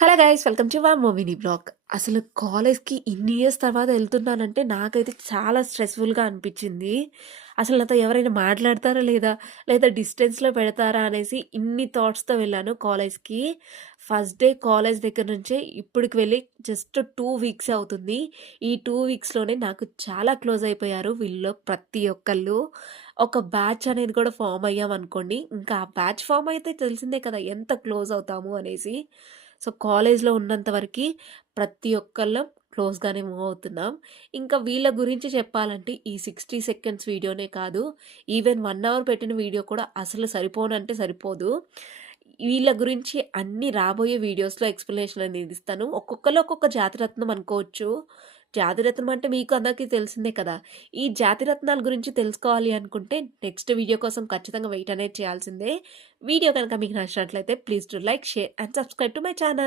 Hello guys welcome to one మూవీని blog. అసలు కాలేజ్‌కి ఇన్ని ఇయర్స్ తర్వాత ఎళ్తున్నానంటే నాకైతే చాలా స్ట్రెస్‌ఫుల్‌గా అనిపిచ్చింది. అసలు నాతో ఎవరైనా మాట్లాడతారా లేదా? లేదా డిస్టెన్స్‌లో పెడతారా అనేసి ఇన్ని థాట్స్‌తో వెళ్ళాను కాలేజ్‌కి. ఫస్ట్ డే కాలేజ్ దగ్గర నుంచే ఇప్పటికి వెళ్ళి జస్ట్ 2 వీక్సే అవుతుంది. ఈ 2 వీక్స్‌లోనే నాకు చాలా క్లోజ్ అయిపోయారు వీళ్ళలో ప్రతి ఒక్కళ్ళు. ఒక బ్యాచ్ అనేది కూడా ఫార్మ్ అయ్యామనుకోండి. ఇంకా ఆ బ్యాచ్ ఫార్మ్ అయితే తెలిసిందే కదా! ఎంత క్లోజ్ అవుతాము అనేసి. సో, కాలేజ్‌లో ఉన్నంత వరకి ప్రతి ఒక్కళ్ళం క్లోజ్‌గానే మూవ్ అవుతున్నాం. ఇంకా వీళ్ళ గురించి చెప్పాలంటే ఈ 60 సెకండ్స్ వీడియోనే కాదు, ఈవెన్ 1 అవర్ పెట్టిన వీడియో కూడా అసలు సరిపోనంటే సరిపోదు. వీళ్ళ గురించి అన్ని రాబోయే వీడియోస్‌లో ఎక్స్‌ప్లనేషన్ అనేది ఇస్తాను. ఒక్కొక్కళ్ళు ఒక్కొక్క జాతిరత్నం అనుకోవచ్చు. జాతిరత్నం అంటే మీకు అందరికీ తెలిసిందే కదా! ఈ జాతిరత్నాల గురించి తెలుసుకోవాలి అనుకుంటే నెక్స్ట్ వీడియో కోసం ఖచ్చితంగా వెయిట్ అనేది చేయాల్సిందే. వీడియో కనుక మీకు నచ్చినట్లయితే please do like, share and subscribe to my channel.